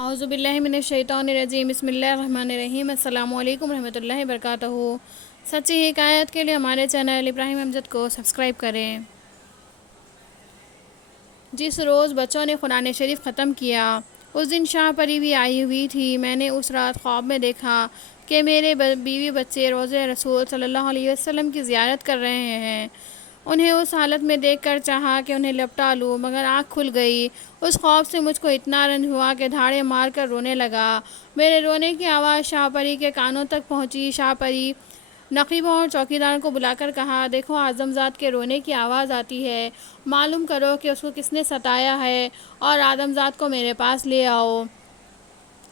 اعوذ باللہ من الشیطان الرجیم بسم اللہ الرحمن الرحیم السلام علیکم رحمۃ اللہ وبرکاتہ۔ سچی حکایت کے لیے ہمارے چینل ابراہیم امجد کو سبسکرائب کریں۔ جس روز بچوں نے قرآن شریف ختم کیا اس دن شاہ پری بھی آئی ہوئی تھی۔ میں نے اس رات خواب میں دیکھا کہ میرے بیوی بچے روضہ رسول صلی اللہ علیہ وسلم کی زیارت کر رہے ہیں۔ انہیں اس حالت میں دیکھ کر چاہا کہ انہیں لپٹا لوں، مگر آنکھ کھل گئی۔ اس خوف سے مجھ کو اتنا رنج ہوا کہ دھاڑے مار کر رونے لگا۔ میرے رونے کی آواز شاہ پری کے کانوں تک پہنچی۔ شاہ پری نقیبوں اور چوکیداروں کو بلا کر کہا، دیکھو اعظم زاد کے رونے کی آواز آتی ہے، معلوم کرو کہ اس کو کس نے ستایا ہے اور اعظم زاد کو میرے پاس لے آؤ۔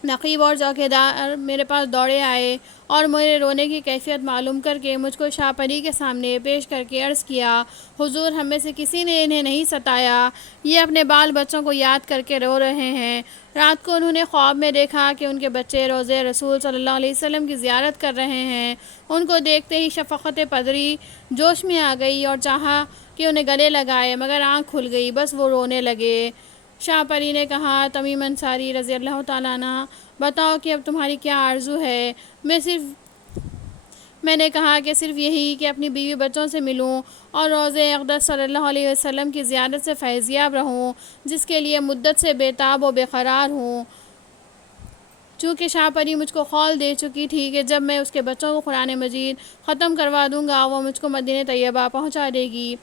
نقیب اور چوکیدار میرے پاس دوڑے آئے اور میرے رونے کی کیفیت معلوم کر کے مجھ کو شاہ پری کے سامنے پیش کر کے عرض کیا، حضور ہم میں سے کسی نے انہیں نہیں ستایا، یہ اپنے بال بچوں کو یاد کر کے رو رہے ہیں۔ رات کو انہوں نے خواب میں دیکھا کہ ان کے بچے روضہ رسول صلی اللہ علیہ وسلم کی زیارت کر رہے ہیں۔ ان کو دیکھتے ہی شفقت پدری جوش میں آ گئی اور چاہا کہ انہیں گلے لگائے، مگر آنکھ کھل گئی، بس وہ رونے لگے۔ شاہ پری نے کہا، تمیم انصاری رضی اللہ تعالیٰ عنہ، بتاؤ کہ اب تمہاری کیا آرزو ہے؟ میں نے کہا کہ صرف یہی کہ اپنی بیوی بچوں سے ملوں اور روضہ اقدس صلی اللہ علیہ وسلم کی زیارت سے فیضیاب رہوں، جس کے لیے مدت سے بے تاب و بے قرار ہوں۔ چونکہ شاہ پری مجھ کو قول دے چکی تھی کہ جب میں اس کے بچوں کو قرآن مجید ختم کروا دوں گا وہ مجھ کو مدینہ طیبہ پہنچا دے گی۔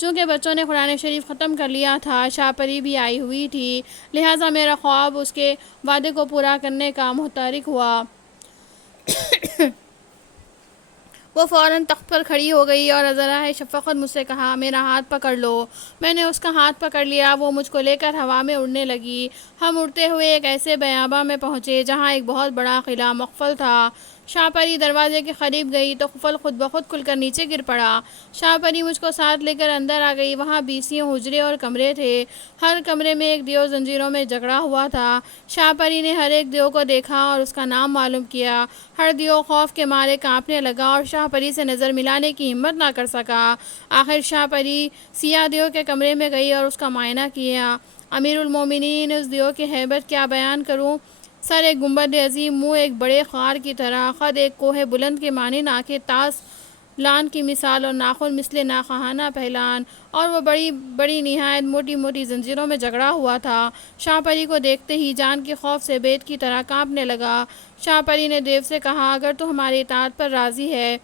چونکہ بچوں نے قرآن شریف ختم کر لیا تھا، شاہ پری بھی آئی ہوئی تھی، لہٰذا میرا خواب اس کے وعدے کو پورا کرنے کا متحرک ہوا۔ وہ فوراً تخت پر کھڑی ہو گئی اور ذرائع شفقت مجھ سے کہا، میرا ہاتھ پکڑ لو۔ میں نے اس کا ہاتھ پکڑ لیا، وہ مجھ کو لے کر ہوا میں اڑنے لگی۔ ہم اڑتے ہوئے ایک ایسے بیاباں میں پہنچے جہاں ایک بہت بڑا قلعہ مقفل تھا۔ شاہ پری دروازے کے قریب گئی تو قفل خود بخود کھل کر نیچے گر پڑا۔ شاہ پری مجھ کو ساتھ لے کر اندر آ گئی۔ وہاں 20 حجرے اور کمرے تھے، ہر کمرے میں ایک دیو زنجیروں میں جکڑا ہوا تھا۔ شاہ پری نے ہر ایک دیو کو دیکھا اور اس کا نام معلوم کیا۔ ہر دیو خوف کے مارے کانپنے لگا اور شاہ پری سے نظر ملانے کی ہمت نہ کر سکا۔ آخر شاہ پری سیاہ دیو کے کمرے میں گئی اور اس کا معائنہ کیا۔ امیر المومنین، اس دیو کی ہیبت کیا بیان کروں! سر ایک گنبد عظیم، منہ ایک بڑے غار کی طرح، قد ایک کوہ بلند کے مانند، آنکھیں تاس لان کی مثال اور ناخن مثل ناخوانہ پہلان، اور وہ بڑی بڑی نہایت موٹی موٹی زنجیروں میں جکڑا ہوا تھا۔ شاہ پری کو دیکھتے ہی جان کے خوف سے بید کی طرح کانپنے لگا۔ شاہ پری نے دیو سے کہا، اگر تو ہماری اطاعت پر راضی ہے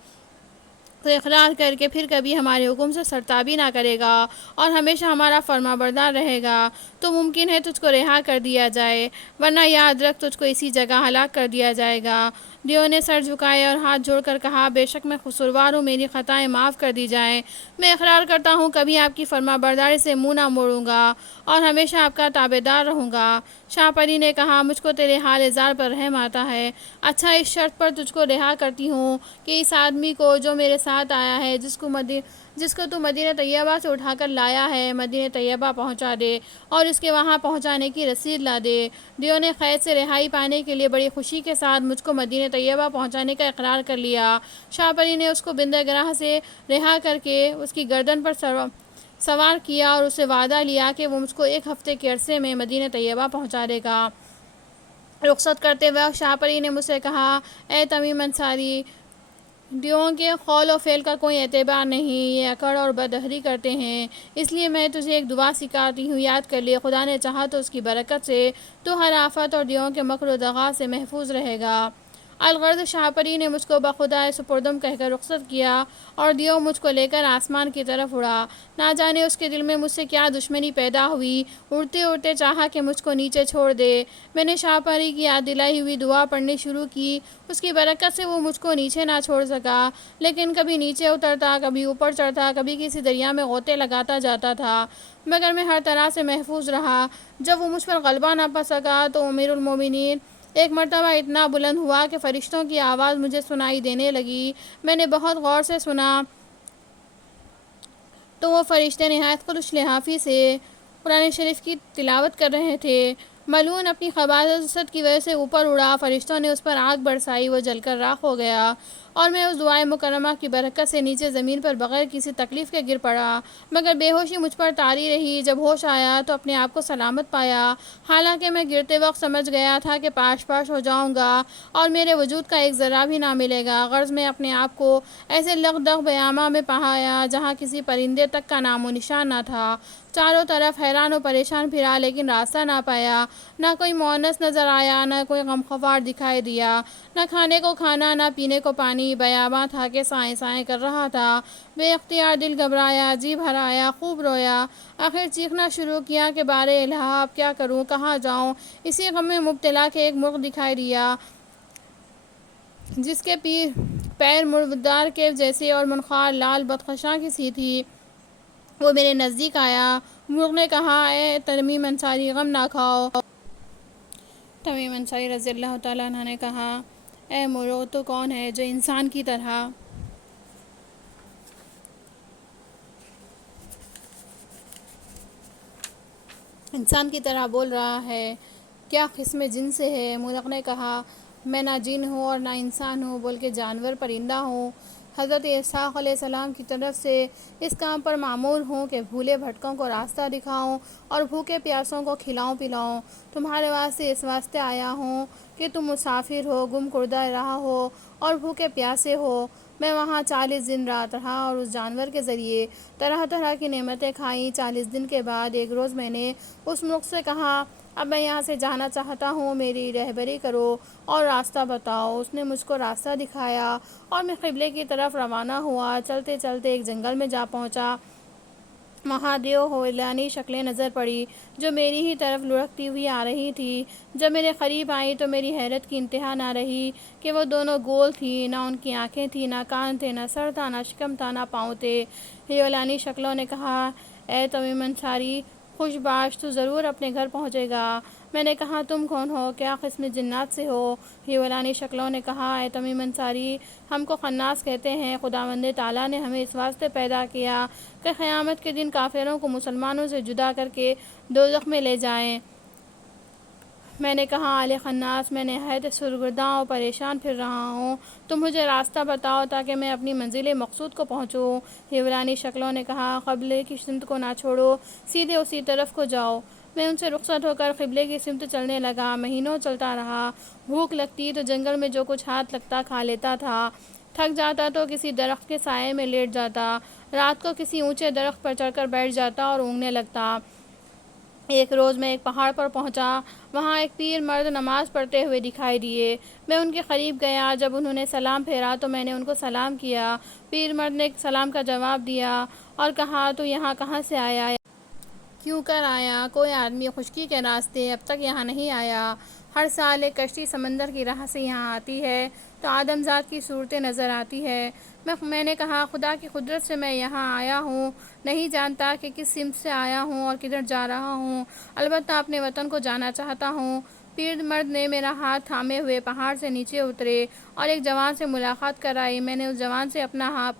تو اقرار کر کے پھر کبھی ہمارے حکم سے سرتابی نہ کرے گا اور ہمیشہ ہمارا فرما بردار رہے گا تو ممکن ہے تجھ کو رہا کر دیا جائے، ورنہ یاد رکھ تجھ کو اسی جگہ ہلاک کر دیا جائے گا۔ دیو نے سر جھکائے اور ہاتھ جوڑ کر کہا، بے شک میں قصوروار ہوں، میری خطائیں معاف کر دی جائیں۔ میں اقرار کرتا ہوں کبھی آپ کی فرما برداری سے منہ نہ موڑوں گا اور ہمیشہ آپ کا تابعدار رہوں گا۔ شاہ پری نے کہا، مجھ کو تیرے حال زار پر رحم آتا ہے۔ اچھا، اس شرط پر تجھ کو رہا کرتی ہوں کہ اس آدمی کو جو میرے ساتھ آیا ہے، جس کو تو مدینہ طیبہ سے اٹھا کر لایا ہے، مدینہ طیبہ پہنچا دے اور اس کے وہاں پہنچانے کی رسید لا دے۔ دیو نے قید سے رہائی پانے کے لیے بڑی خوشی کے ساتھ مجھ کو مدینہ طیبہ پہنچانے کا اقرار کر لیا۔ شاہ پری نے اس کو بندہ گراہ سے رہا کر کے اس کی گردن پر سوار کیا اور اس سے وعدہ لیا کہ وہ مجھ کو 1 ہفتے کے عرصے میں مدینہ طیبہ پہنچا دے گا۔ رخصت کرتے وقت شاہ پری نے مجھ سے کہا، اے تمیم انصاری، دیوؤں کے قول و فعل کا کوئی اعتبار نہیں، یہ اکڑ اور بدہری کرتے ہیں، اس لیے میں تجھے ایک دعا سکھاتی ہوں، یاد کر لے، خدا نے چاہا تو اس کی برکت سے تو ہر آفت اور دیوؤں کے مکر و دغا سے محفوظ رہے گا۔ الغرض شاہ پری نے مجھ کو بخدا سپردم کہہ کر رخصت کیا اور دیو مجھ کو لے کر آسمان کی طرف اڑا۔ نہ جانے اس کے دل میں مجھ سے کیا دشمنی پیدا ہوئی، اڑتے اڑتے چاہا کہ مجھ کو نیچے چھوڑ دے۔ میں نے شاہ پری کی یاد دلائی ہوئی دعا پڑھنی شروع کی، اس کی برکت سے وہ مجھ کو نیچے نہ چھوڑ سکا، لیکن کبھی نیچے اترتا، کبھی اوپر چڑھتا، کبھی کسی دریا میں غوطے لگاتا جاتا تھا، مگر میں ہر طرح سے محفوظ رہا۔ جب وہ مجھ پر غلبہ نہ پا سکا تو امیر المومنین ایک مرتبہ اتنا بلند ہوا کہ فرشتوں کی آواز مجھے سنائی دینے لگی۔ میں نے بہت غور سے سنا تو وہ فرشتے نہایت خلوص لحافی سے قرآن شریف کی تلاوت کر رہے تھے۔ ملعون اپنی خباثت کی وجہ سے اوپر اڑا، فرشتوں نے اس پر آگ برسائی، وہ جل کر راکھ ہو گیا، اور میں اس دعائے مکرمہ کی برکت سے نیچے زمین پر بغیر کسی تکلیف کے گر پڑا، مگر بے ہوشی مجھ پر طاری رہی۔ جب ہوش آیا تو اپنے آپ کو سلامت پایا، حالانکہ میں گرتے وقت سمجھ گیا تھا کہ پاش پاش ہو جاؤں گا اور میرے وجود کا ایک ذرہ بھی نہ ملے گا۔ غرض میں اپنے آپ کو ایسے لغدغ بیاباں میں پایا جہاں کسی پرندے تک کا نام و نشان نہ تھا۔ چاروں طرف حیران و پریشان پھرا لیکن راستہ نہ پایا، نہ کوئی مونس نظر آیا، نہ کوئی غمخوار دکھائی دیا، نہ کھانے کو کھانا، نہ پینے کو پانی۔ بیاباں تھا کہ سائیں سائیں کر رہا تھا، بے اختیار دل گھبرایا، جی بھر آیا، خوب رویا، آخر چیخنا شروع کیا کہ بارِ الہ اب کیا کروں، کہاں جاؤں۔ اسی غم میں مبتلا کہ ایک مرغ دکھائی دیا جس کے پیر مردار کے جیسے اور منقار لال بدخشاں سی تھی، وہ میرے نزدیک آیا۔ مرغ نے کہا، اے تمیم انصاری، غم نہ کھاؤ۔ تمیم انصاری رضی اللہ تعالیٰ عنہ نے کہا، اے مرغ، تو کون ہے جو انسان کی طرح بول رہا ہے؟ کیا قسم جن سے ہے؟ مرغ نے کہا، میں نہ جن ہوں اور نہ انسان ہوں، بلکہ جانور پرندہ ہوں۔ حضرت اسحاق علیہ السلام کی طرف سے اس کام پر مامور ہوں کہ بھولے بھٹکوں کو راستہ دکھاؤں اور بھوکے پیاسوں کو کھلاؤں پلاؤں۔ تمہارے واسطے اس واسطے آیا ہوں کہ تم مسافر ہو، گم کردہ راہ ہو اور بھوکے پیاسے ہو۔ میں وہاں 40 دن رات رہا اور اس جانور کے ذریعے طرح طرح کی نعمتیں کھائیں۔ 40 دن کے بعد ایک روز میں نے اس مرغ سے کہا، اب میں یہاں سے جانا چاہتا ہوں، میری رہبری کرو اور راستہ بتاؤ۔ اس نے مجھ کو راستہ دکھایا اور میں قبلے کی طرف روانہ ہوا۔ چلتے چلتے ایک جنگل میں جا پہنچا۔ وہاں دیو حیوانی شکلیں نظر پڑی جو میری ہی طرف لڑھکتی ہوئی آ رہی تھی۔ جب میرے قریب آئیں تو میری حیرت کی انتہا نہ رہی کہ وہ دونوں گول تھیں، نہ ان کی آنکھیں تھیں، نہ کان تھے، نہ سر تھا، نہ شکم تھا، نہ پاؤں تھے۔ حیوانی شکلوں نے کہا، اے تمیم انصاری، خوش باش، تو ضرور اپنے گھر پہنچے گا۔ میں نے کہا، تم کون ہو؟ کیا قسم جنات سے ہو؟ حیوانی شکلوں نے کہا، اے تمیم انصاری، ہم کو خناس کہتے ہیں۔ خداوند تعالیٰ نے ہمیں اس واسطے پیدا کیا کہ قیامت کے دن کافروں کو مسلمانوں سے جدا کر کے دوزخ میں لے جائیں۔ میں نے کہا، آل خناس، میں نہایت سرگرداں و پریشان پھر رہا ہوں، تم مجھے راستہ بتاؤ تاکہ میں اپنی منزل مقصود کو پہنچوں۔ حیوانی شکلوں نے کہا، قبلے کی سمت کو نہ چھوڑو، سیدھے اسی طرف کو جاؤ۔ میں ان سے رخصت ہو کر قبلے کی سمت چلنے لگا۔ مہینوں چلتا رہا۔ بھوک لگتی تو جنگل میں جو کچھ ہاتھ لگتا کھا لیتا تھا، تھک جاتا تو کسی درخت کے سائے میں لیٹ جاتا، رات کو کسی اونچے درخت پر چڑھ کر بیٹھ جاتا اور اونگنے لگتا۔ ایک روز میں ایک پہاڑ پر پہنچا، وہاں ایک پیر مرد نماز پڑھتے ہوئے دکھائی دیے۔ میں ان کے قریب گیا، جب انہوں نے سلام پھیرا تو میں نے ان کو سلام کیا۔ پیر مرد نے سلام کا جواب دیا اور کہا، تو یہاں کہاں سے آیا؟ کیوں کر آیا؟ کوئی آدمی خشکی کے راستے اب تک یہاں نہیں آیا؟ ہر سال ایک کشتی سمندر کی راہ سے یہاں آتی ہے تو آدم ذات کی صورتیں نظر آتی ہے۔ میں نے کہا، خدا کی قدرت سے میں یہاں آیا ہوں، نہیں جانتا کہ کس سمت سے آیا ہوں اور کدھر جا رہا ہوں، البتہ اپنے وطن کو جانا چاہتا ہوں۔ پیر مرد نے میرا ہاتھ تھامے ہوئے پہاڑ سے نیچے اترے اور ایک جوان سے ملاقات کرائی۔ میں نے اس جوان سے اپنا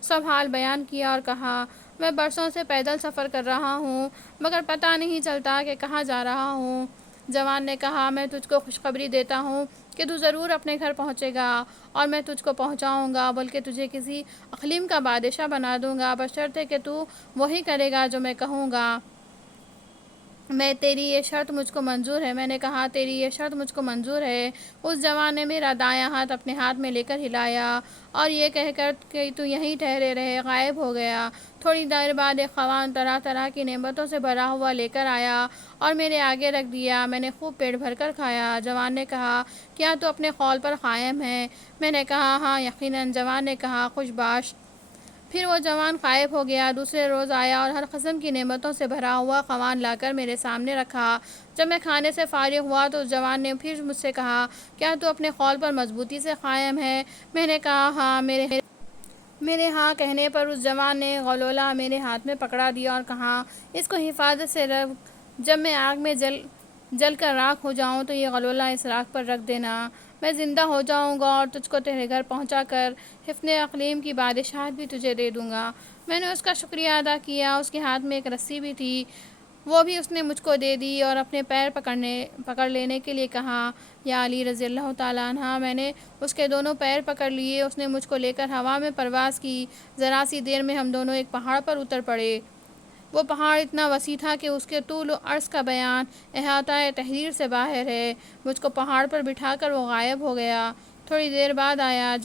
سب حال بیان کیا اور کہا، میں برسوں سے پیدل سفر کر رہا ہوں، مگر پتہ نہیں چلتا کہ کہاں جا رہا ہوں۔ جوان نے کہا، میں تجھ کو خوشخبری دیتا ہوں کہ تو ضرور اپنے گھر پہنچے گا اور میں تجھ کو پہنچاؤں گا، بلکہ تجھے کسی اقلیم کا بادشاہ بنا دوں گا، بشرطے کہ تو وہی کرے گا جو میں کہوں گا۔ تیری یہ شرط مجھ کو منظور ہے۔ میں نے کہا، تیری یہ شرط مجھ کو منظور ہے۔ اس جوان نے میرا دایاں ہاتھ اپنے ہاتھ میں لے کر ہلایا اور یہ کہہ کر کہ تو یہیں ٹھہرے رہے، غائب ہو گیا۔ تھوڑی دیر بعد ایک خوان طرح طرح کی نعمتوں سے بھرا ہوا لے کر آیا اور میرے آگے رکھ دیا۔ میں نے خوب پیٹ بھر کر کھایا۔ جوان نے کہا، کیا تو اپنے قول پر قائم ہے؟ میں نے کہا، ہاں یقیناً۔ جوان نے کہا، خوش باش۔ پھر وہ جوان غائب ہو گیا۔ دوسرے روز آیا اور ہر قسم کی نعمتوں سے بھرا ہوا خوان لا کر میرے سامنے رکھا۔ جب میں کھانے سے فارغ ہوا تو اس جوان نے پھر مجھ سے کہا، کیا تو اپنے قول پر مضبوطی سے قائم ہے؟ میں نے کہا، ہاں۔ میرے ہاں کہنے پر اس جوان نے غلولہ میرے ہاتھ میں پکڑا دیا اور کہا، اس کو حفاظت سے رکھ، جب میں آگ میں جل کر راکھ ہو جاؤں تو یہ غلولہ اس راکھ پر رکھ دینا، میں زندہ ہو جاؤں گا اور تجھ کو تیرے گھر پہنچا کر حفظ اقلیم کی بادشاہت بھی تجھے دے دوں گا۔ میں نے اس کا شکریہ ادا کیا۔ اس کے ہاتھ میں ایک رسی بھی تھی، وہ بھی اس نے مجھ کو دے دی اور اپنے پیر پکڑ لینے کے لیے کہا۔ یا علی رضی اللہ تعالیٰ عنہ، میں نے اس کے دونوں پیر پکڑ لیے، اس نے مجھ کو لے کر ہوا میں پرواز کی۔ ذرا سی دیر میں ہم دونوں ایک پہاڑ پر اتر پڑے۔ وہ پہاڑ اتنا وسیع تھا کہ اس کے طول و عرض کا بیان احاطہ تحریر سے باہر ہے۔ مجھ کو پہاڑ پر بٹھا کر وہ غائب ہو گیا۔ تھوڑی دیر بعد آیا۔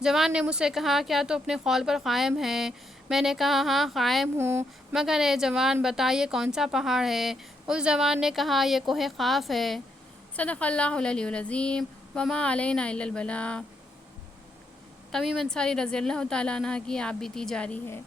جوان نے مجھ سے کہا، کیا تو اپنے قول پر قائم ہے؟ میں نے کہا، ہاں قائم ہوں، مگر اے جوان بتا یہ کون سا پہاڑ ہے؟ اس جوان نے کہا، یہ کوہ قاف ہے۔ صدق اللہ العلی العظیم وما علینا الا البلاغ۔ تمیم انصاری رضی اللہ تعالیٰ عنہ کی آپ بیتی جاری ہے۔